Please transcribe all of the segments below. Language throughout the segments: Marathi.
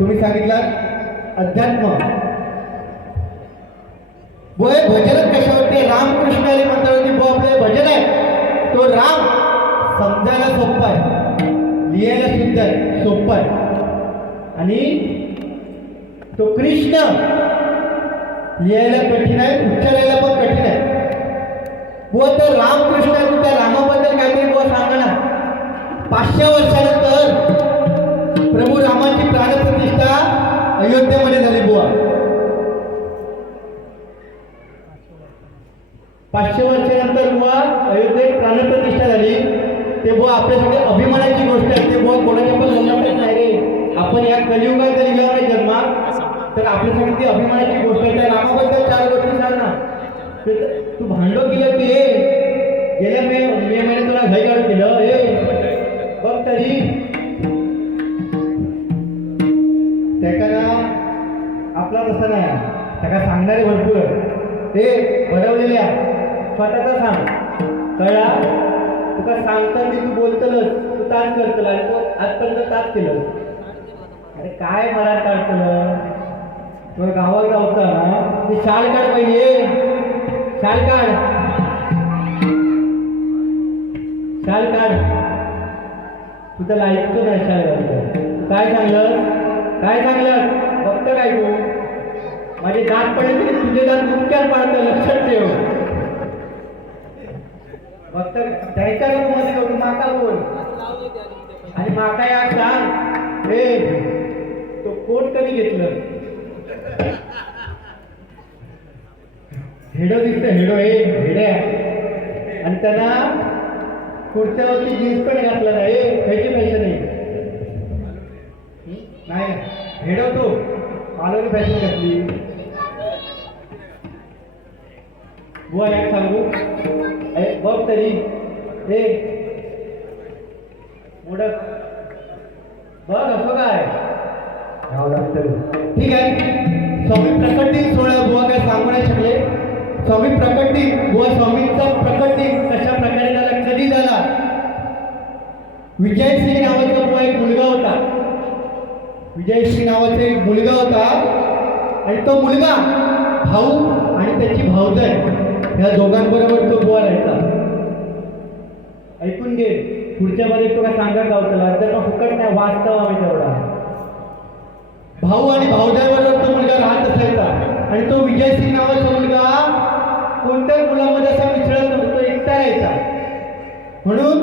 तुम्ही सांगितला अध्यात्म. बोय भजनच कशावरती रामकृष्ण आले मंत्रावरती बो आपले भजन आहे. तो राम समजायला सोपं आहे. लिहायला सुद्धा आहे सोपं आहे. आणि तो कृष्ण लिहायला कठीण आहे उच्चारायला पण कठीण आहे. व तर रामकृष्ण आहे, त्या रामाबद्दल काहीतरी बो सांगा ना. पाचशे वर्षानंतर प्रभू रामाची प्राणप्रतिष्ठा अयोध्येमध्ये झाली बुवा. पाचशे वर्षानंतर बुवा अयोध्येत प्राणप्रतिष्ठा झाली. ते बुवा आपल्यासाठी अभिमानाची गोष्ट आहे. ते बुवा कोणाच्या पण मनातच नाही रे. आपण या कलियुगात लिहिला नाही जन्मात तर आपल्यासाठी ती अभिमानाची गोष्ट आहे. त्या रामाबद्दल चार गोष्टी सांग ना. तू भांडलो केलं की गेल्या मे मे महिन्यात तुला घरी काढून केलं. हे? बघ तरी. असताना तसं सांगणारे भरपूर ते बरवलेले बनवलेल्या स्वतःचा सांग. कळला? तुका सांगता मी तू बोलतलच तू तास करतल आणि तू आजपर्यंत तास केलं अरे काय मराठ काढतलं? तो गावात गावचा ना ते शाल काढ पाहिजे शाल काढ. शाल काढ. तुझं लाईफ नाही शाल काय सांगलं काय सांगलं फक्त काय तू? माझे दात पडले तरी तुझे दात मुक्त्यात पाडतं लक्षात ठेव. फक्त त्याच्या मध्ये जाऊन माका बोल. आणि माका या सांग हे तो कोट कधी घेतलं? हेडो दिसतं हेडो हे हेड्या आणि त्यांना खुर्च्यावरती जीन्स पण घातला नाही हे खायची फॅशन आहे नाही हेडो तो. मालवणी फॅशन घातली. बुवा एक सांगू. ए, बघ तरी. ए. मोडक. बघ असं काय? ठीक आहे. स्वामी प्रकट दिन सोहळा बुवा काय सांगू नाही शकले. स्वामी प्रकट दिन बुवा स्वामींचा प्रकट दिन कशा प्रकारे झाला कधी झाला? विजय सिंग नावाचा बुवा एक मुलगा होता. विजय सिंग नावाचा एक मुलगा होता. आणि तो मुलगा भाऊ आणि त्याची भाऊजाई या दोघांबरोबर तो बुवा राहायचा. ऐकून घे पुढच्या मध्ये तो काय सांगत गावतला त्यांना फुकट नाही वाचता आम्ही तेवढा. भाऊ आणि भाऊजाबरोबर तो मुलगा राहत असायचा. आणि तो विजय सिंग नावाचा मुलगा कोणत्याही मुलामध्ये असा मिसळत नव्हतो तो एकटा राहायचा. म्हणून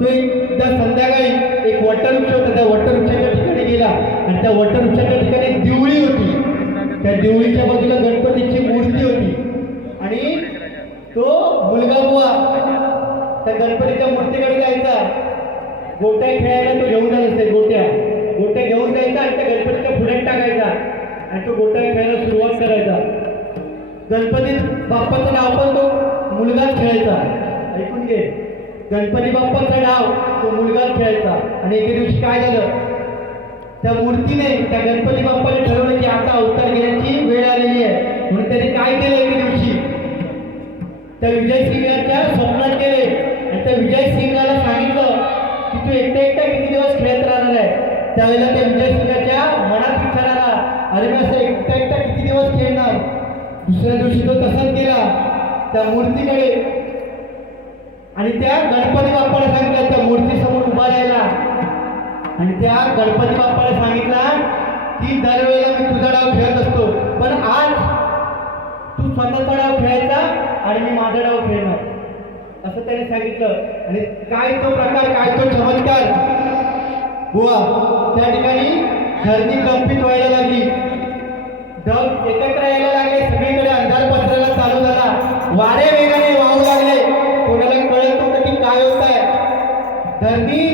तो एकदा संध्याकाळी एक वटवृक्ष होता. त्या वटवृक्षाच्या ठिकाणी गेला आणि त्या वटवृक्षाच्या ठिकाणी एक दिवळी होती. त्या दिवळीच्या बाजूला गणपतीची मूर्ती होती. आणि तो मुलगा बुवा त्या गणपतीच्या मूर्तीकडे जायचा. गोट्या खेळायला तो घेऊन जात असते गोट्या. गोट्या घेऊन जायचा आणि त्या गणपतीच्या पुढ्यात टाकायचा. आणि तो गोट्या खेळायला सुरुवात करायचा. गणपती बाप्पाचं नाव पण तो मुलगाच खेळायचा. ऐकून घे. गणपती बाप्पाचं नाव तो मुलगाच खेळायचा. आणि एके दिवशी काय झालं? त्या मूर्तीने त्या गणपती बाप्पाने ठरवलं की आता अवतार घेण्याची वेळ आलेली आहे. म्हणून त्याने काय केलं एके दिवशी? त्या विजय सिंगाच्या स्वप्नात गेले. आणि त्या विजय सिंगाला सांगितलं की तू एकटा एकटा किती दिवस खेळत राहणार आहे? त्यावेळेला त्या विजय सिंगाच्या मनात विचार आला. अरे मी असं एकटा एकटा किती दिवस खेळणार? दुसऱ्या दिवशी तो तसाच गेला. त्या मूर्तीकडे. आणि त्या गणपती बाप्पाला सांगितलं त्या मूर्तीसमोर उभा राहिला. आणि त्या गणपती बाप्पाला सांगितला की दरवेळेला मी तुझा डाव खेळत असतो. पण आज तू स्वतःचा डाव खेळायचा? आणि मी माझा डाव खेळणार. असं त्याने सांगितलं. आणि काय तो प्रकार काय तो चमत्कार? बुवा त्या ठिकाणी धरणी कंपित व्हायला लागली. ढग एकत्र यायला लागले. सगळीकडे अंधार पसरायला चालू झाला. वारे वेगाने वाहू लागले. कोणाला कळत नव्हतं की काय होत आहे धरणी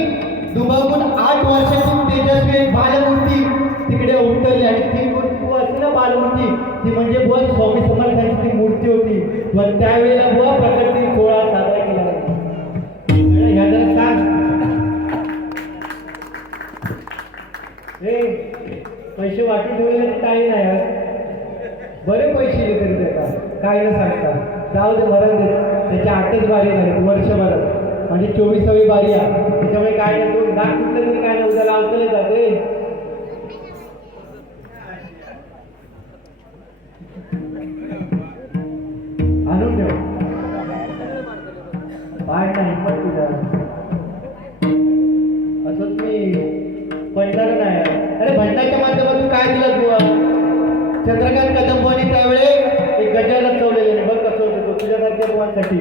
पण त्यावेळेला बुवा प्रकृती सोहळा साजरा केला ह्या जरा सांग. ए पैसे वाटून ठेवले तर काही नाही यार बरे पैसे दिले तरी त्याला. काय ना सांगता. जाऊ दे भरण दे. त्याच्या आठच बारी झाली वर्षभरात. म्हणजे चोवीसावी बारी आहे. त्याच्यामुळे काय नाही दोन दाख कुठलं तरी काय नाही उद्या लावतले जाते. चंद्रकांत कदंबानी त्यावेळेस एक गजाला चवलेले बघ कसं होतं तुझ्यासारख्या मुलांसाठी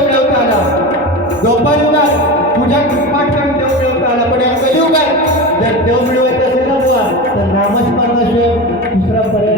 देव मिळवता आला द्वापारयुगात पूजा पाठ देव मिळवता आला पण या कलियुगात जर देव मिळवायचा असेल ना तर नामस्मरणाशिवाय दुसरा पर्याय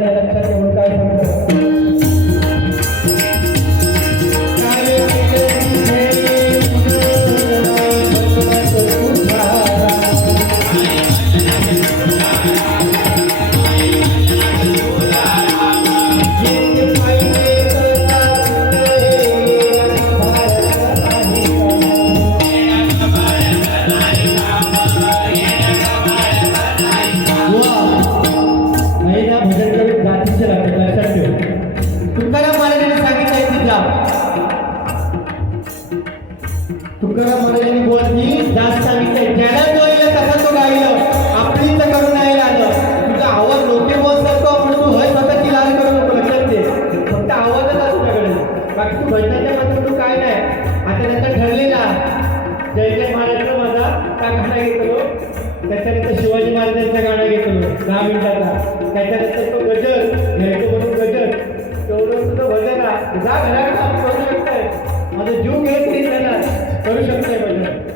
स्वतःच्या तू तू काय नाही. आता त्याचा ठरलेला जय जय महाराष्ट्र माझा का गाणं घेतलो. त्याच्यानंतर शिवाजी महाराजांचं गाणं घेतलो. दहा मिनिटाचा. त्याच्यानंतर तो गजर घ्यायचो म्हणून गजर. तेवढं तुझं भजन जा घराकडे करू शकताय. माझा जीव घेत नाही त्याला करू शकताय भजन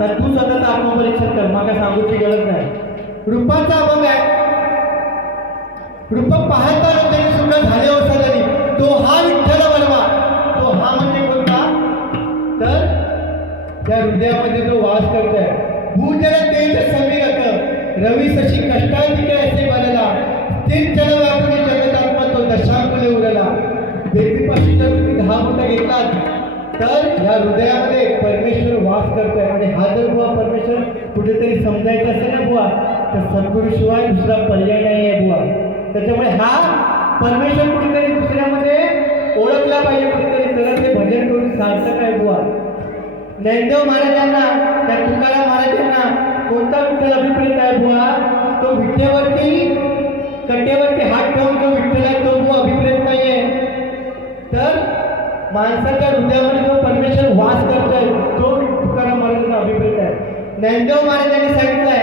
तर तू स्वतःच आत्मपरीक्षण कर मला सांगूची गरज नाही. रूपाचा अभाव आहे. रूप पाहता त्याने सुद्धा झाले औषधानी. तो हा विठ्ठल बनवा तो हा म्हणजे कोणता? तर त्या हृदयामध्ये तो वास करतोय. भूजल तेज समीरत रवी सशी कष्टाधिक असे बनला. स्थिर चल व्यापुनी जगतात्मा तो दशांकुले उरला. व्यक्तीपासून जर तुम्ही दहा मोठा घेतात तर या हृदयामध्ये परमेश्वर वास करतोय आणि हा जर बुवा परमेश्वर कुठेतरी समजायचा असेल ना बुवा तर सद्गुरूशिवाय दुसरा पर्याय नाही आहे बुवा. त्याच्यामुळे हा परमेश्वर कुठेतरी दुसऱ्यामध्ये ओळखला पाहिजे कुठेतरी. तर ते भजन करून सार्थक आहे बुवा. ज्ञानदेव महाराजांना त्या तुकाराम महाराजांना कोणता विठ्ठल अभिप्रेत आहे बुवा? तो विठ्ठेवरती कट्टेवरती हात ठेवून जो विठ्ठल आहे तो बुवा अभिप्रेत नाही आहे तर माणसाच्या हृदयामध्ये जो वास करतोय तो तुकाराम महाराजांचा अभिप्रेत आहे. ज्ञानदेव महाराजांनी सांगितलंय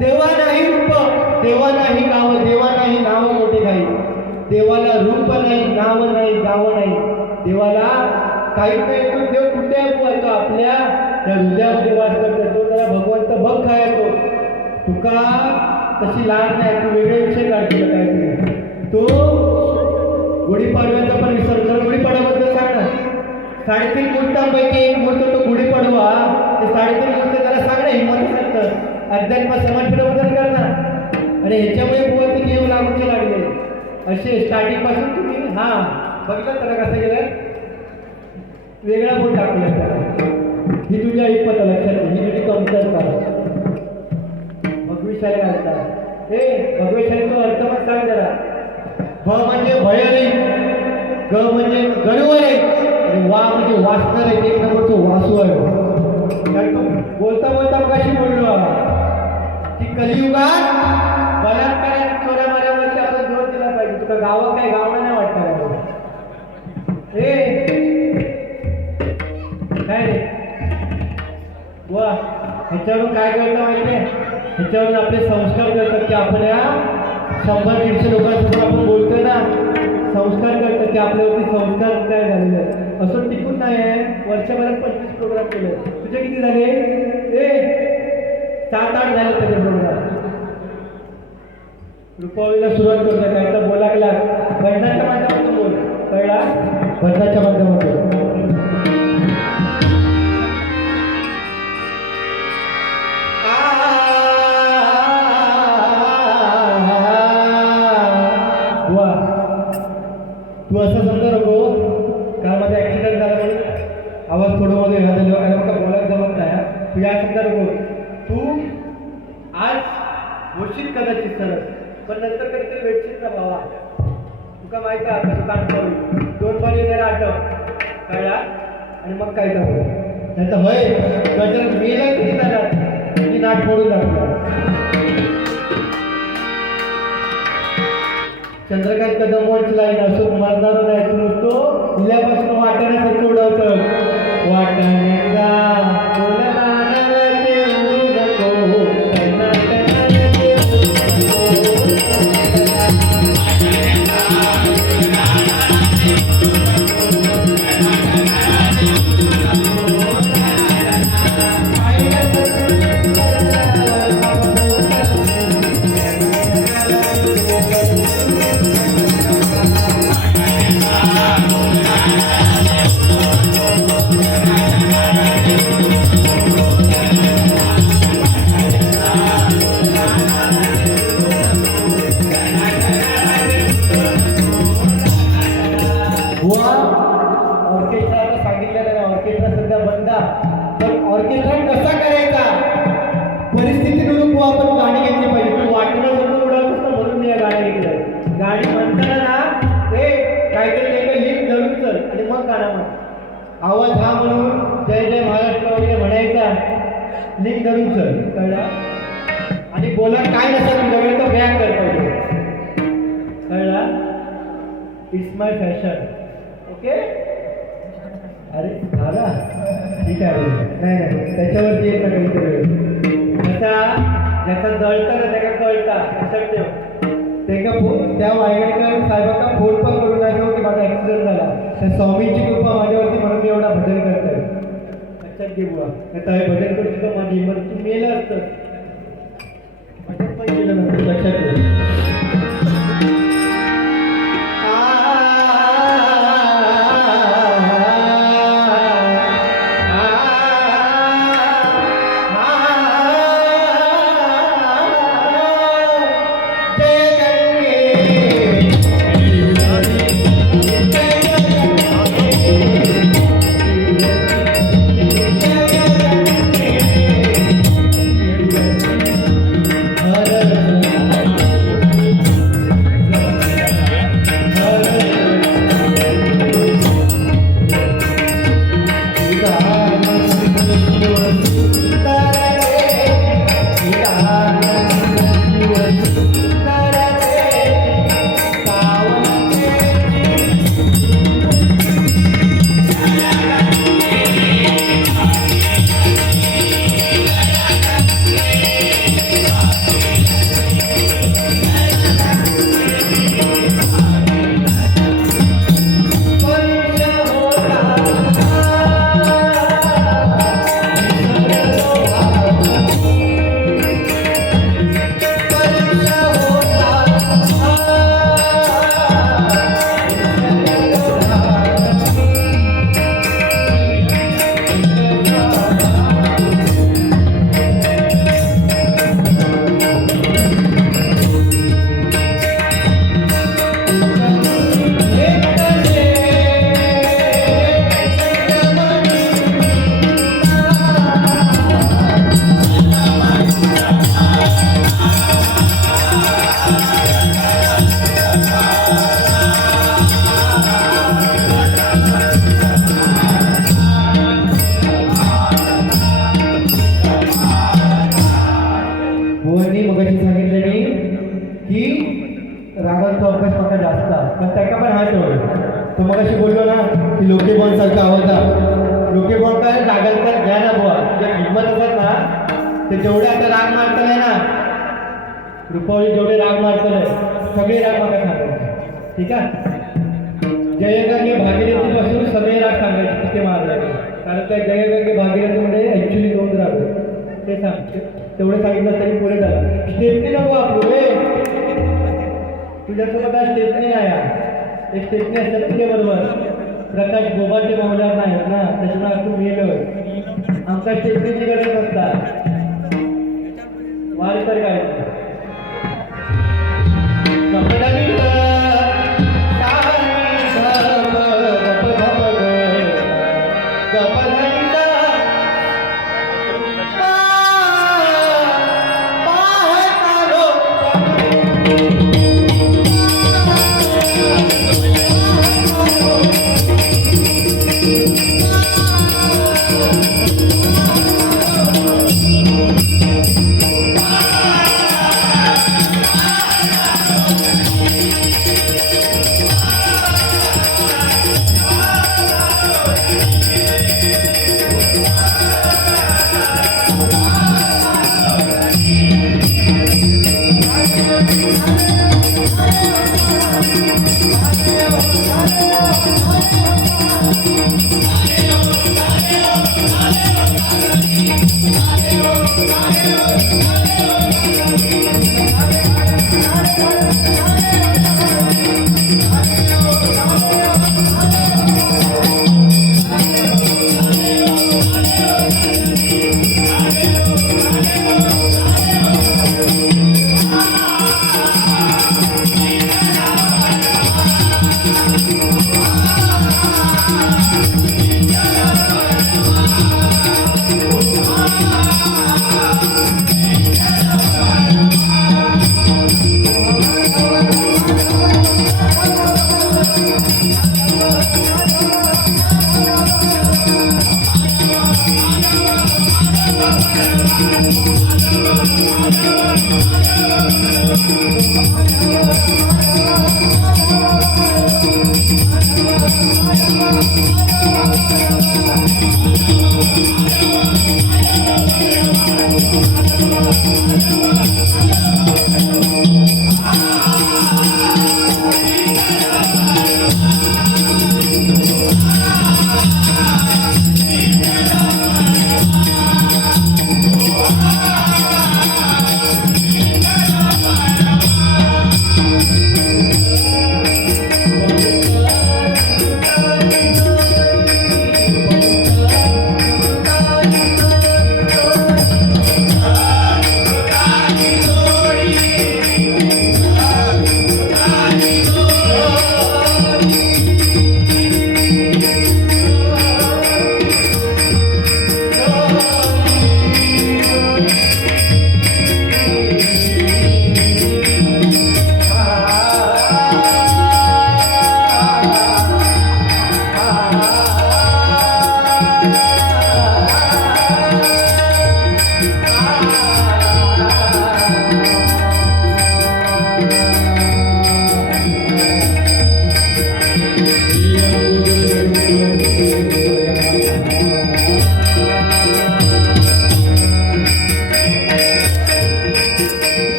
देवा नाही रूप देवा नाही गाव देवा नाही नाव मोठे नाही. देवाला रूप नाही नाव नाही गाव नाही. देवाला काही काही तो देव कुठे बोलतो आपल्या त्या हृदयामध्ये वास करतो तो त्याला भगवंत बघ काय तो. तुका तशी लहान नाही तू वेगळे विषय काढतो काय तो गुढीपाडव्याचा पण विसर्ग गुढीपाडव्याबद्दल सांगणार साडेतीन मुहूर्तांपैकी एक मुहूर्त तो गुढीपाडवा ते साडेतीन मुहूर्त त्याला सांग हिंमत सांगतं. अध्यात्म समाजबद्दल कर ना आणि ह्याच्यामुळे बुवा ते गेम लागूचे लागले. असे स्टार्टिंगपासून तुम्ही हा बघितलं त्याला कसं गेलं वेगळा गुण टाकला त्याला. ही तुझी ऐकत लक्षात ही तुझी कमतरता भगविशाली घालता हे भगविशालीचा अर्थ पण सांग जरा. भ म्हणजे भयरी ग म्हणजे गरुवरी वा म्हणजे वाचणार आहे एक नंबर तो वासू आहे हो. बोलता बोलता कशी बोललो की कलियुगात बलात्कार आणि चोऱ्या माऱ्यावरती आपण जोर दिला पाहिजे. तुका गावात काही गावं नाही वाटणार हे काय रे? वा ह्याच्यावरून काय करतं माहिती आहे? ह्याच्यावरून आपले संस्कार करतात की आपण या शंभर दीडशे लोकांसोबत आपण बोलतोय ना? संस्कार करतात की आपल्यावरती संस्कार काय झालेले आहेत. असं टिकून नाही आहे. वर्षभरात पंचवीस प्रोग्राम केले. तुझे किती झाले? ए सात आठ झाले त्याचे प्रोग्राम रुपावलीला सुरुवात करतोय काय तर बोला लागला. भजनाच्या माध्यमातून बोल. कळला भजनाच्या माध्यमातून. मध्ये घातला बोलायला जमत नाही तू या समजा नको तू आज होशील कदाचित सरस पण नंतर कधीतरी भेटशील ना बाबा तुका माहीत आहे कसं काम करू दोन पाणी येणार आठव कळला? आणि मग काय करू नाही तर होय गजर मेला किती झाला? की नाट फोडून टाकला चंद्रकांत कदम वंच लाईन असो मरणार नाही तो उद्यापासून दिल्यापासून वाटण्यासारखं उडवतं Yeah. अरे झाला ठीक आहे. नाही नाही. त्याच्यावरती एक ना काहीतरी आता ज्याचा जळता ना त्याला कळता. लक्षात ठेव. त्याका फो- त्या वायगडकर साहेबांना फोन पण करून दाखव की माझा ऍक्सिडेंट झाला. त्या स्वामींची कृपा माझ्यावरती म्हणून मी एवढा भजन करतोय. लक्षात घे बुवा. आता हे भजन करू सुद्धा माझी हिंमत तू मेलं असतं. भजन पण केलं नसतं. लक्षात घे की रागांचा अभ्यास माका जास्त पण त्याका पण हाच ठेवलं तो मगाशी बोललो ना की लोके बॉन सारखा आवडता लोके बॉन काय रागांचा ज्ञान ना बुवा. ज्या हिंमत असतात ना ते जेवढे आता राग मारतले ना रुपावली जेवढे राग मारतले सगळे राग माका सांगायचे ठीक आहे? जयगंगे भागीरथी पासून सगळे राग सांगायचे किती मारले. कारण त्या जयगंगे भागीरथीमध्ये ऍक्च्युली दोन राग ते सांग. तेवढं सांगितलं तरी पुढे झालं स्टेपनी नको वापरू तुझ्यासोबत आज स्टेपनी नाही आहे. एक स्टेपनी असतात तुझ्या प्रकाश गोबाचे मावल्यावर नाहीत ना त्याच्यामुळे तू गेलो आमचा स्टेपनीची गरज नसता. वार तर काय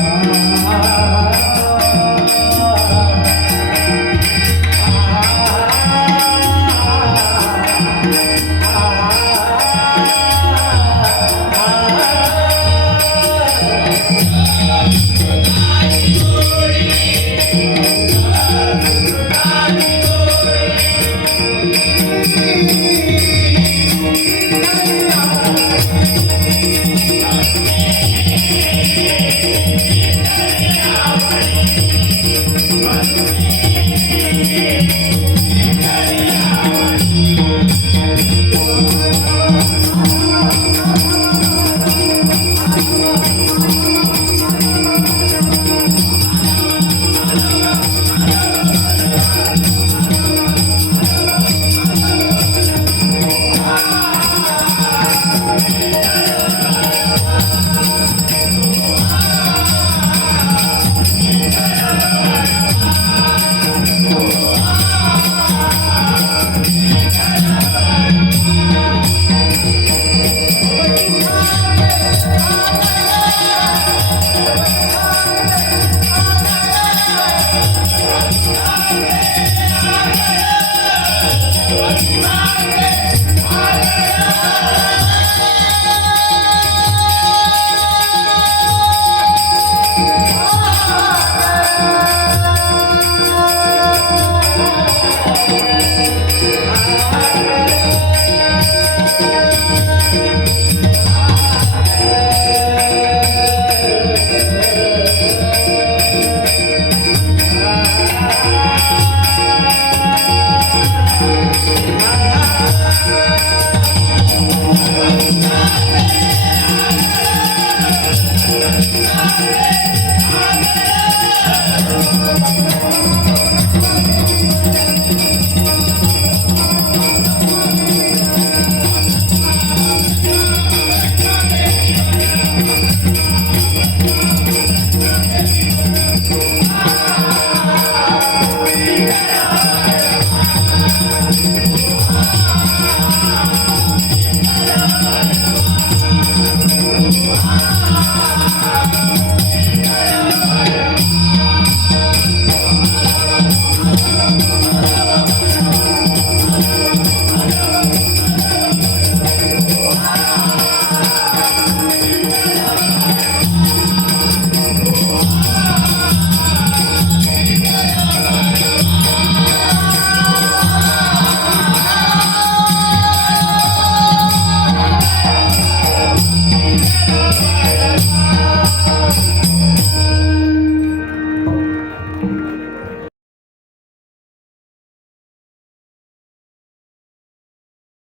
Música